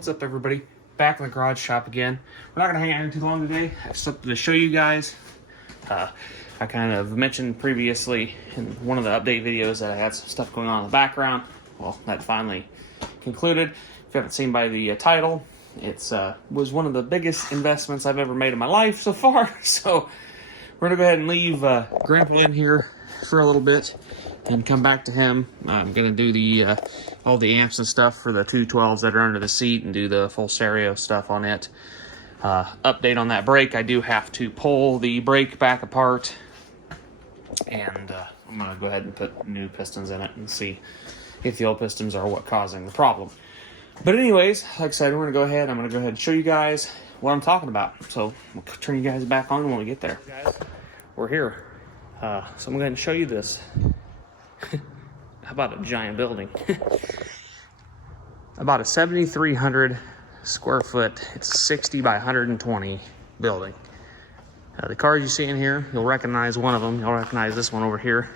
What's up, everybody? Back in the garage shop again. We're not gonna hang out here too long today. I have something to show you guys. I kind of mentioned previously in one of the update videos that I had some stuff going on in the background. Well, that finally concluded. If you haven't seen by the title, it's was one of the biggest investments I've ever made in my life so far. So we're gonna go ahead and leave Grandpa in here for a little bit and come back to him. I'm gonna do the all the amps and stuff for the 212s that are under the seat and do the full stereo stuff on it. Update on that brake, I do have to pull the brake back apart, and I'm gonna go ahead and put new pistons in it and see if the old pistons are what causing the problem. But anyways, like I said, I'm gonna go ahead and show you guys what I'm talking about. So we'll turn you guys back on when we get there. Guys, we're here. So I'm gonna go ahead and show you this. How about a giant building? About a 7,300 square foot, it's 60 by 120 building. The cars you see in here, you'll recognize one of them. You'll recognize this one over here.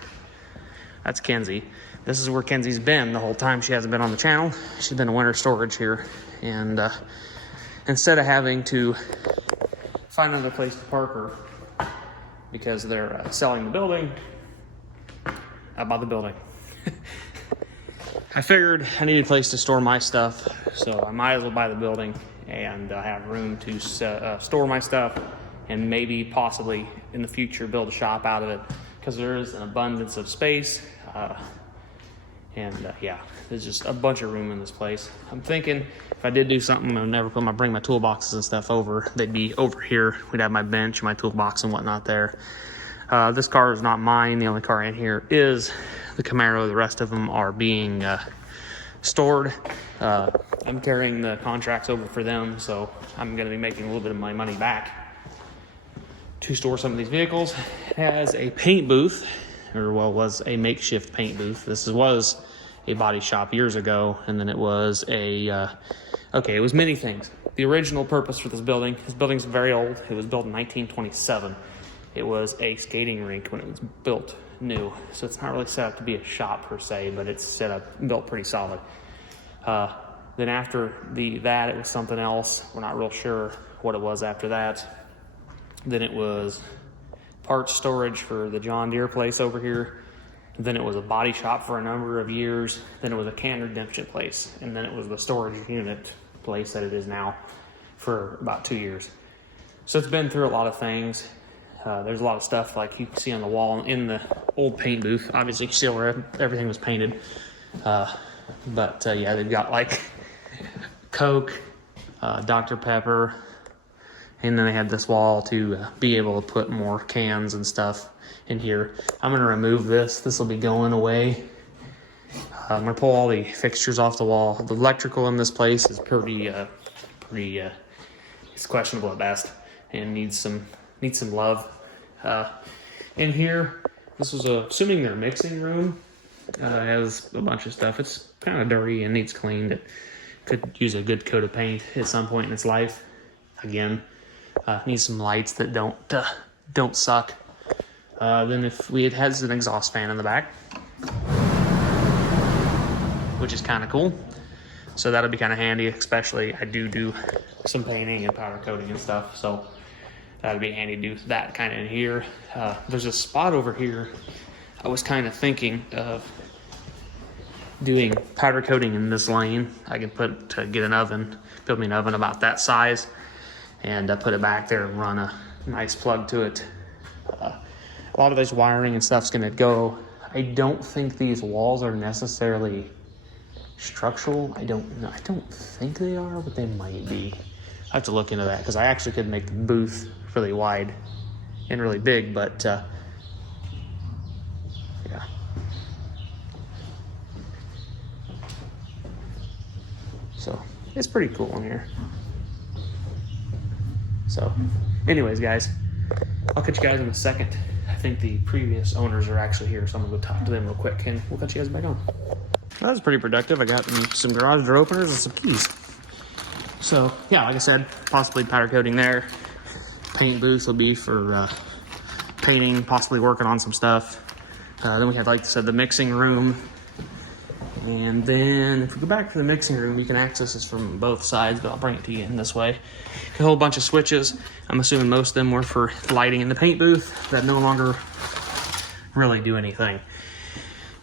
That's Kenzie. This is where Kenzie's been the whole time she hasn't been on the channel. She's been in winter storage here. And instead of having to find another place to park her because they're selling the building, I bought the building. I figured I needed a place to store my stuff, so I might as well buy the building and have room to store my stuff and maybe possibly in the future build a shop out of it, because there is an abundance of space. Yeah, there's just a bunch of room in this place. I'm thinking if I did do something, I'd never bring my toolboxes and stuff over. They'd be over here. We'd have my bench, my toolbox and whatnot there. This car is not mine. The only car in here is the Camaro. The rest of them are being stored. I'm carrying the contracts over for them, so I'm going to be making a little bit of my money back to store some of these vehicles. It has a paint booth, or well, was a makeshift paint booth. This was a body shop years ago, and then it was a it was many things. The original purpose for this building's very old. It was built in 1927. It was a skating rink when it was built new, so it's not really set up to be a shop per se, but it's built pretty solid. Then after that, it was something else. We're not real sure what it was after that. Then it was parts storage for the John Deere place over here. Then it was a body shop for a number of years. Then it was a can redemption place, and then it was the storage unit place that it is now for about 2 years. So it's been through a lot of things. There's a lot of stuff like you can see on the wall in the old paint booth. Obviously, you see where everything was painted. Yeah, they've got like Coke, Dr. Pepper, and then they had this wall to be able to put more cans and stuff in here. I'm going to remove this. This will be going away. I'm going to pull all the fixtures off the wall. The electrical in this place is pretty it's questionable at best and needs some love. In here, this was assuming their mixing room. It has a bunch of stuff. It's kind of dirty and needs cleaned. It could use a good coat of paint at some point in its life. Again, needs some lights that don't suck. Then it has an exhaust fan in the back, which is kind of cool. So that'll be kind of handy, especially I do some painting and powder coating and stuff. So that'd be handy to do that kind of in here. There's a spot over here. I was kind of thinking of doing powder coating in this lane. I can build me an oven about that size, and put it back there and run a nice plug to it. A lot of this wiring and stuff's gonna go. I don't think these walls are necessarily structural. I don't think they are, but they might be. I have to look into that, because I actually could make the booth really wide and really big, but yeah. So it's pretty cool in here. So anyways, guys, I'll catch you guys in a second. I think the previous owners are actually here, so I'm gonna go talk to them real quick, and we'll catch you guys back on. Well, that was pretty productive. I got some garage door openers and some keys. So yeah, like I said, possibly powder coating there. Paint booth will be for painting, possibly working on some stuff. Then we have, like I said, the mixing room And then if we go back to the mixing room, you can access this from both sides, but I'll bring it to you in this way. A whole bunch of switches. I'm assuming most of them were for lighting in the paint booth that no longer really do anything.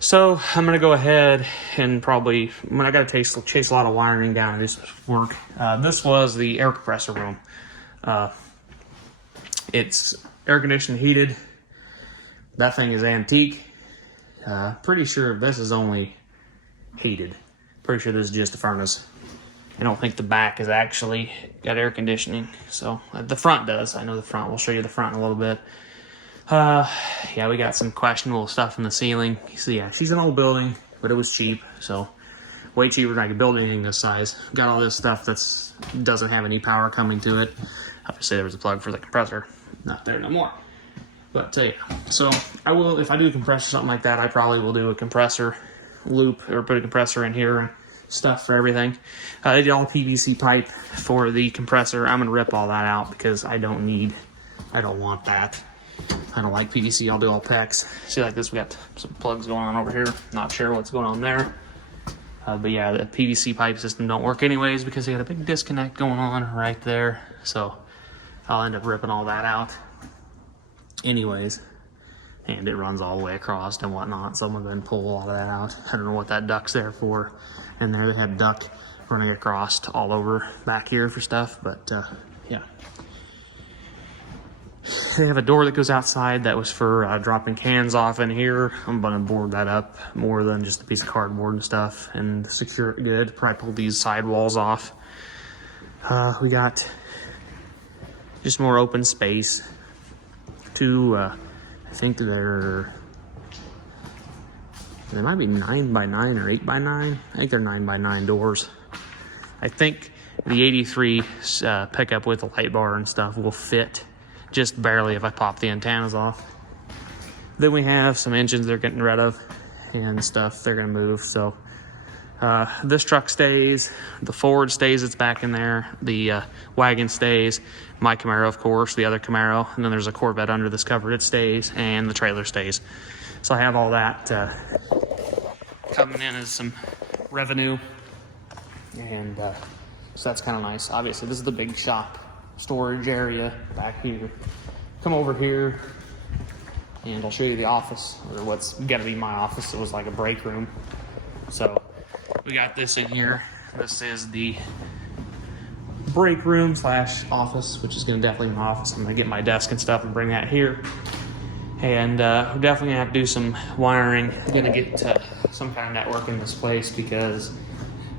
So I'm gonna go ahead and probably, when I gotta chase a lot of wiring down and do some work. This was the air compressor room. It's air conditioned, heated. That thing is antique. Pretty sure this is only heated. Pretty sure this is just the furnace. I don't think the back is actually got air conditioning. So the front does. I know the front. We'll show you the front in a little bit. Yeah, we got some questionable stuff in the ceiling. So yeah, she's an old building, but it was cheap. So way cheaper than I could build anything this size. Got all this stuff that's doesn't have any power coming to it. Obviously there was a plug for the compressor. Not there no more. But yeah, so I will, if I do a compressor, something like that, I probably will do a compressor loop or put a compressor in here and stuff for everything. I did all PVC pipe for the compressor. I'm gonna rip all that out because I don't want that. I don't like PVC. I'll do all PEX. See, like this, we got some plugs going on over here. Not sure what's going on there. But yeah, the PVC pipe system don't work anyways because they got a big disconnect going on right there. So I'll end up ripping all that out anyways. And it runs all the way across and whatnot. So I'm gonna go ahead and pull a lot of that out. I don't know what that duct's there for. And there they had duct running across all over back here for stuff, but yeah. They have a door that goes outside that was for dropping cans off in here. I'm gonna board that up more than just a piece of cardboard and stuff and secure it good. Probably pull these side walls off. We got just more open space. I think they might be 9x9 or 8x9. I think they're 9x9 doors. I think the 83 pickup with the light bar and stuff will fit just barely if I pop the antennas off. Then we have some engines they're getting rid of and stuff they're gonna move. So this truck stays, the Ford stays, it's back in there, the wagon stays, my Camaro of course, the other Camaro, and then there's a Corvette under this cover, it stays, and the trailer stays. So I have all that coming in as some revenue, and so that's kind of nice. Obviously this is the big shop storage area back here. Come over here and I'll show you the office, or what's gonna be my office. It was like a break room. So we got this in here. This is the break room slash office, which is gonna definitely be my office. I'm gonna get my desk and stuff and bring that here. And we're definitely gonna have to do some wiring. I'm gonna get some kind of network in this place because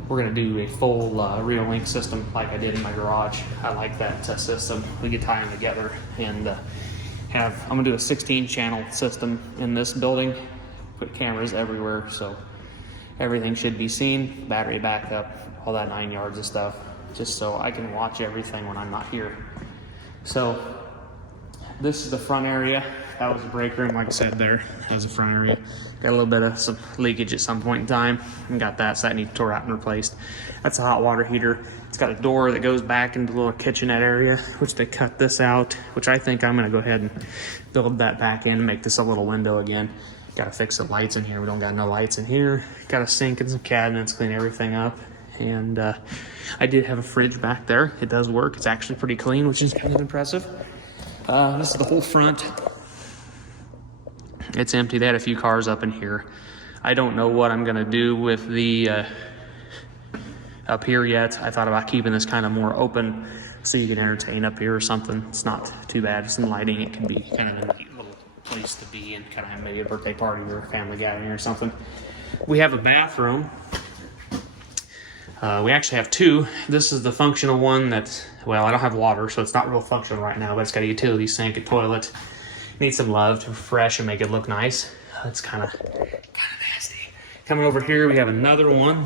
we're gonna do a full Reolink system like I did in my garage. I like that system. We can tie them together and I'm gonna do a 16 channel system in this building, put cameras everywhere, so everything should be seen, battery backup, all that 9 yards of stuff, just so I can watch everything when I'm not here. So this is the front area. That was the break room, like I said there. That was the front area. Got a little bit of some leakage at some point in time and got that, so that needs tore out and replaced. That's a hot water heater. It's got a door that goes back into the little kitchenette area, which they cut this out, which I think I'm gonna go ahead and build that back in and make this a little window again. Got to fix the lights in here. We don't got no lights in here. Got a sink and some cabinets, clean everything up. And I did have a fridge back there. It does work. It's actually pretty clean, which is kind of impressive. This is the whole front. It's empty. They had a few cars up in here. I don't know what I'm gonna do with the up here yet. I thought about keeping this kind of more open so you can entertain up here or something. It's not too bad. Some lighting. It can be kind of a neat little place to be and kind of have maybe a birthday party or a family gathering or something. We have a bathroom. We actually have two. This is the functional one that, well, I don't have water, so it's not real functional right now, but it's got a utility sink, a toilet. Needs some love to refresh and make it look nice. It's kind of nasty. Coming over here, we have another one.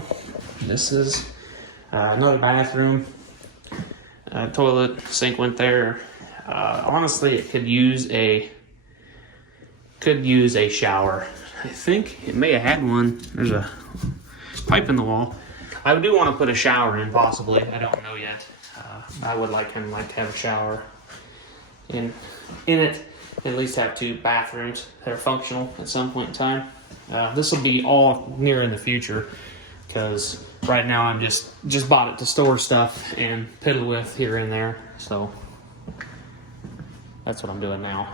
This is another bathroom. Toilet, sink went there. Honestly, it could use a shower. I think it may have had one. There's a pipe in the wall. I do want to put a shower in, possibly. I don't know yet. I would like to have a shower in it. at least have 2 bathrooms that are functional at some point in time. This will be all near in the future, because right now I'm just bought it to store stuff and piddle with here and there. So that's what I'm doing now.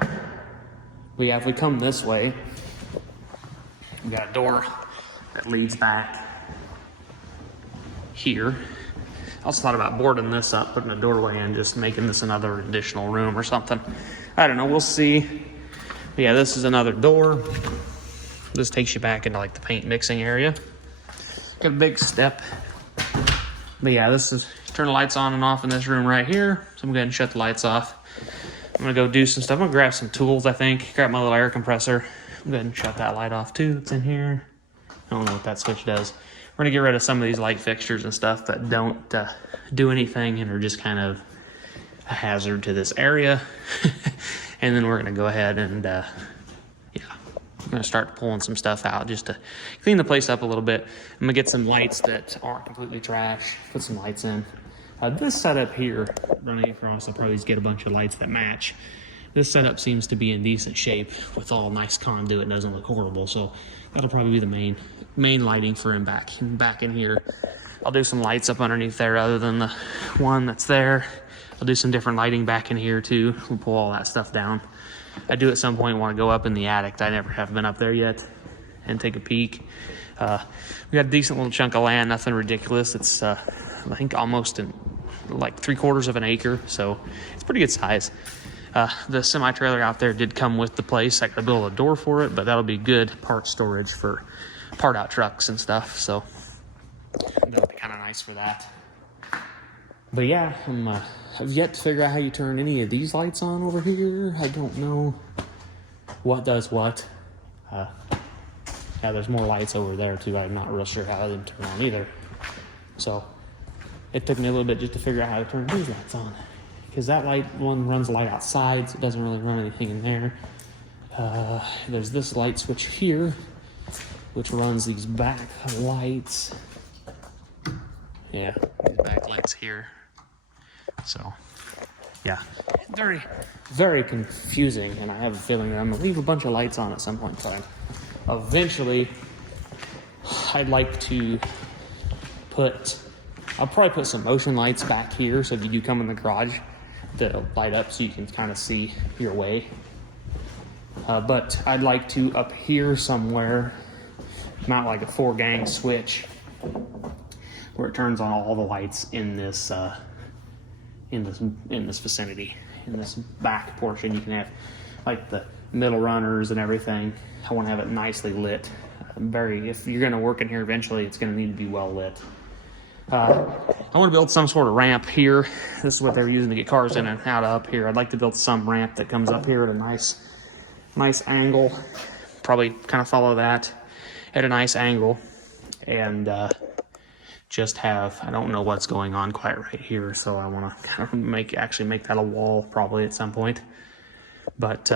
But yeah, if we come this way, we got a door that leads back here. I also thought about boarding this up, putting a doorway in, just making this another additional room or something. I don't know, we'll see. But yeah, this is another door. This takes you back into like the paint mixing area. Got a big step. But yeah, this is, turn the lights on and off in this room right here. So I'm gonna go ahead and shut the lights off. I'm gonna go do some stuff. I'm gonna grab some tools, I think. Grab my little air compressor. I'm gonna go ahead and shut that light off too. It's in here. I don't know what that switch does. We're gonna get rid of some of these light fixtures and stuff that don't do anything and are just kind of a hazard to this area. And then we're gonna go ahead and yeah, I'm gonna start pulling some stuff out just to clean the place up a little bit. I'm gonna get some lights that aren't completely trash, put some lights in. This setup here, running across, I'll probably just get a bunch of lights that match. This setup seems to be in decent shape with all nice conduit. It doesn't look horrible, so that'll probably be the main lighting for him back in here. I'll do some lights up underneath there other than the one that's there. I'll do some different lighting back in here too. We'll pull all that stuff down. I do at some point want to go up in the attic. I never have been up there yet and take a peek. We got a decent little chunk of land, nothing ridiculous. It's I think almost like 3/4 of an acre, so it's pretty good size. The semi-trailer out there did come with the place. I could build a door for it, but that'll be good part storage for part out trucks and stuff, so that'll be kind of nice for that. But yeah, I've yet to figure out how you turn any of these lights on over here. I don't know what does what. Yeah, there's more lights over there too. I'm not real sure how them turn on either. So it took me a little bit just to figure out how to turn these lights on, because that light one runs light outside, so it doesn't really run anything in there. There's this light switch here, which runs these back lights. Yeah, these back lights here. So, yeah, very, very confusing, and I have a feeling that I'm gonna leave a bunch of lights on at some point in time. Eventually, I'd like to I'll probably put some motion lights back here, so if you do come in the garage, they'll light up so you can kind of see your way. But I'd like to, up here somewhere, mount like a 4-gang switch where it turns on all the lights in this vicinity. In this back portion, you can have like the middle runners and everything. I want to have it nicely lit. If you're going to work in here eventually, it's going to need to be well lit. I want to build some sort of ramp here. This is what they were using to get cars in and out up here. I'd like to build some ramp that comes up here at a nice angle. Probably kind of follow that at a nice angle, and just have, I don't know what's going on quite right here, so I want to kind of actually make that a wall probably at some point. But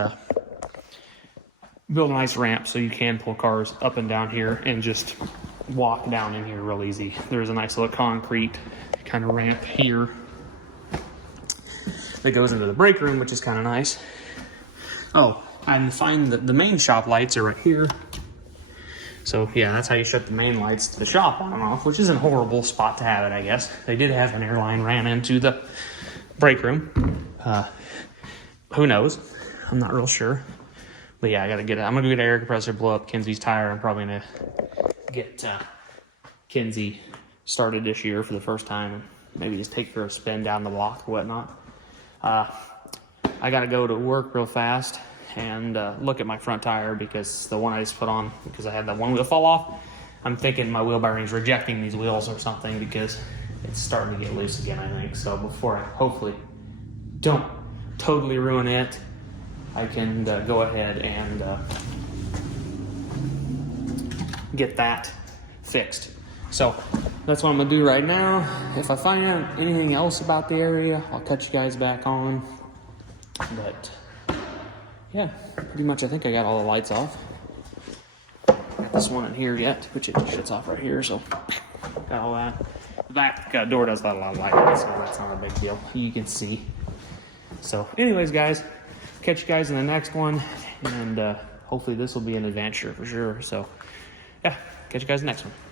build a nice ramp so you can pull cars up and down here and just walk down in here real easy. There's a nice little concrete kind of ramp here that goes into the break room, which is kind of nice. Oh, and find the main shop lights are right here. So yeah, that's how you shut the main lights to the shop on and off, which isn't a horrible spot to have it, I guess. They did have an air line ran into the break room. Who knows? I'm not real sure. But yeah, I'm gonna get an air compressor, blow up Kenzie's tire. I'm probably gonna get Kenzie started this year for the first time, and maybe just take her a spin down the block or whatnot. I gotta go to work real fast and look at my front tire, because the one I just put on, because I had that one wheel fall off, I'm thinking my wheel bearing's rejecting these wheels or something, because it's starting to get loose again, I think. So before I hopefully don't totally ruin it, I can go ahead and get that fixed. So that's what I'm gonna do right now. If I find out anything else about the area, I'll cut you guys back on. But yeah, pretty much I think I got all the lights off. Got this one in here yet, which it shuts off right here, so got all that. The back door does have a lot of lighting, so that's not a big deal. You can see. So anyways, guys, catch you guys in the next one, and hopefully this will be an adventure for sure. So yeah, catch you guys in the next one.